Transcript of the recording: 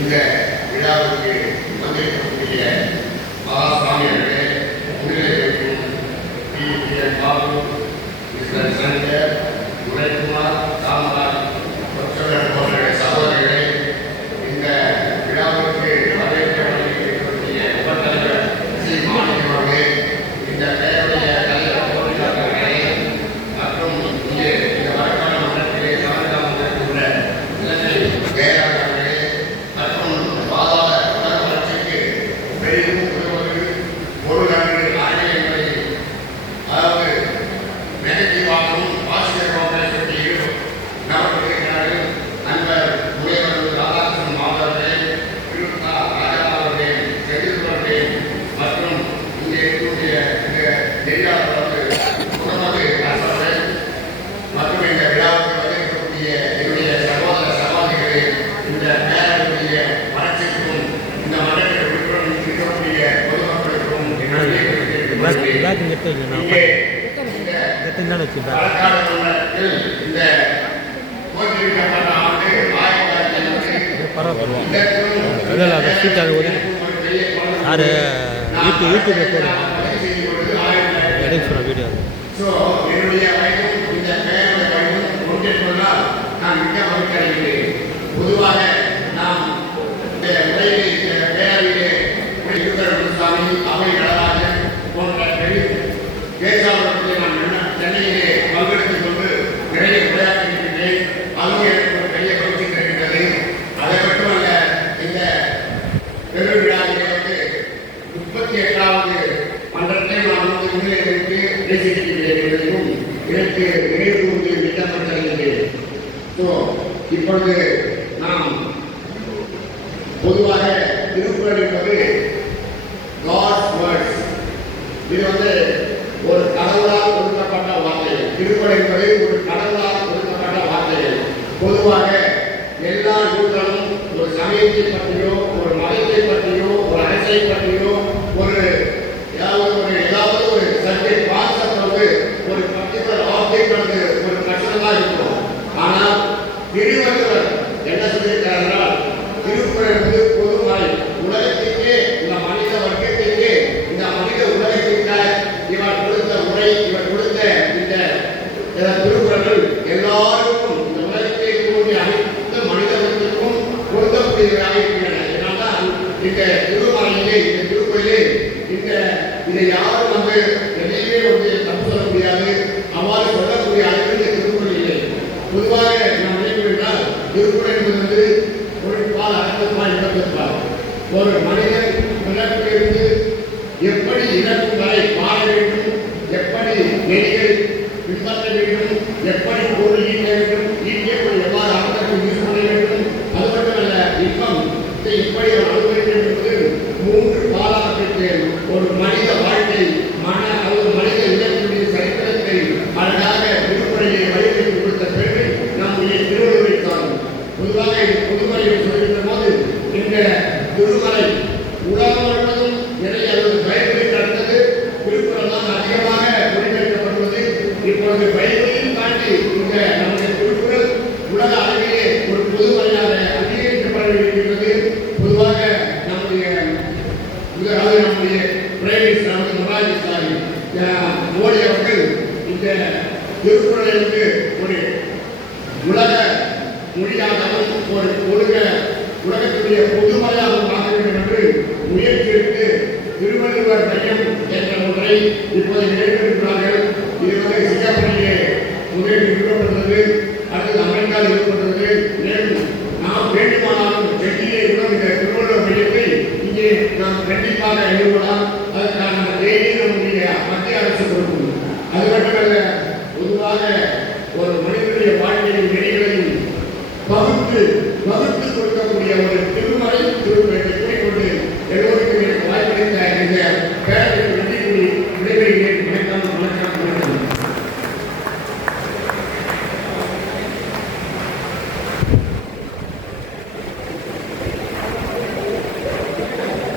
இந்த விழாவுக்கு வந்திருக்கக்கூடிய மகாசாமி அவர்களே, முன்னிலைக்கும் PPN பாபு, மிஸ்டர் சங்கர், துரைக்குமார், காமராஜ், கொச்சவர் போன்ற சகோதரிகளே, இந்த விழாவுக்கு வரவேற்கக்கூடிய உபத்தலைவர் சி. மாணிக்கம் அவர்களே, இந்த பெயருடைய தலைவர் கோவிலாளர்களே மற்றும் இங்கே இந்த வழக்கான மன்றத்திலே தமிழகம் வந்திருக்கின்ற இலங்கை பேராளர்களே மற்றும் பாதாள உலக வளர்ச்சிக்கு பெரிதும் உதவுவது ஒரு நன்று ஆணை என்பதை அதாவது நெகட்டிவாகவும் பாசிட்டிவாகவும் சொல்லி நபர்களுக்கிறார்கள். நண்பர் முனைவர் ராதாகிருஷ்ணன் மாதவர்களே, திருத்தா ராஜா அவர்களே, செந்தில் அவர்களே மற்றும் இங்கே இருக்கக்கூடிய இந்த நெறியாளர்கள் முகமது அசர்கள் மற்றும் இந்த விழாவுக்கு வந்திருக்கக்கூடிய என்னுடைய சகோதர சகோதரிகளே, இந்த பேரனுடைய வளர்ச்சிக்கும் இந்த மண்டலத்தில் உறுப்பினர் இருக்கக்கூடிய பொதுமக்களுக்கும் என்னுடைய இந்த போட்டியிடப்பட்ட ஆண்டு 1900 ஸோ என்னுடைய வயதும் இந்த பெயருடைய வயதும் ஒன்றிற்குள்ளால் நான் மிக மகிழ்ச்சியடைகிறேன். பொதுவாக நாம் இந்த உலகிலே இந்த பேரவையிலே சாமி அவை நடராஜன் போன்ற பேச்சாளர்களை நான் சென்னையிலே பங்கெடுத்துக் கொண்டு நிறைய உரையாற்றியிருக்கிறேன். அதுவும் எனக்கு ஒரு பெரிய பயிற்சி கிடைக்கின்றது. அதை மட்டுமல்ல, இந்த பெரு விழாவிலே 38வது மன்றத்தை நான் முன்னிலைக்கு பேசியிருக்கிறேன் என்பதையும் எனக்கு நினைவு கூர்ந்து திட்டமிட்டிருக்கிறேன். ஸோ இப்பொழுது நாம் பொதுவாக திருக்குறள் என்பது காட்ஸ் வேர்ட்ஸ். இது ஒரு கடவுளால் கொடுக்கப்பட்ட வார்த்தைகள். திருக்குறள் என்பது ஒரு கடவுளால் கொடுக்கப்பட்ட வார்த்தைகள். பொதுவாக எல்லா நூல்களும் ஒரு சமயத்தை பற்றியோ ஒரு மதத்தை பற்றியோ ஒரு அரசை பற்றியோ ஏதாவது ஒரு சப்ஜெக்ட் கான்செப்ட் ஒரு பர்டிகுலர் ஆப்ஜெக்ட் ஒரு பிரச்சனைதான் இருக்கும். ஆனால் திருவள்ளுவர் என்ன சொல்லியிருக்கிறார்? திருக்குறள் என்பது பொதுமறை, உலகத்திற்கே, இந்த மனித வர்க்கத்திற்கே, இந்த மனித உலகத்திற்காக இவர் கொடுத்த உரை, இவர் கொடுத்த இந்த திருக்குறள் எல்லாருக்கும் இந்த உலகத்தை கூடிய அனைத்து மனிதர்களுக்கும் பொருந்தக்கூடியவராக இருக்கின்றன. இதனால்தான் இந்த திருமறையிலே, இந்த திருக்குறளிலே இதை யாரும் எதையுமே தப்பு சொல்ல முடியாது. அவ்வாறு சொல்லக்கூடிய அளவில் இந்த திருக்குறள் இல்லை. பொதுவாக நாம் நினைவுகிறால் திருக்குறள் என்பது ஒரு பால் அறப்பால் இழப்பால் ஒரு மனிதன் பிறப்பிலிருந்து எப்படி இறக்கும் வரை வாழ வேண்டும், எப்படி நெறியை பின்பற்ற வேண்டும், எப்படி பொருள் ஈட்ட வேண்டும், ஈட்டியபோது எவ்வாறு ஆட்டத்தை யூஸ் பண்ண வேண்டும், அது மட்டுமல்ல இன்பம் இப்படி அனுபவிக்க என்பது 3 காலகட்டத்திற்கு ஒரு மனித வாழ்க்கை மனித இனத்தினுடைய சரித்திரத்தை அழகாக திருக்குறளை வழிவகுத்து கொடுத்த பெருமை நம்முடைய திருவள்ளுவரை காணும். பொதுவாக இது பொதுமறையை சொல்கின்ற போது இந்த திருமறை உலகம் முழுவதும் நிறைய பைபிளை கடந்தது திருக்குறள் தான் அதிகமாக மொழிபெயர்க்கப்படுவது. இப்பொழுது பைபிளையும் தாண்டி இந்த நம்முடைய திருக்குறள் உலக அளவிலே ஒரு பொதுமறையாக அங்கீகரிக்கப்பட வேண்டியிருக்கிறது. பொதுவாக நம்முடைய பிரைவேட் மொராஜி சாரி மோடி அவர்கள் இந்த திருக்குறளை ஒரு உலக மொழியாகவும் ஒரு உலகத்துடைய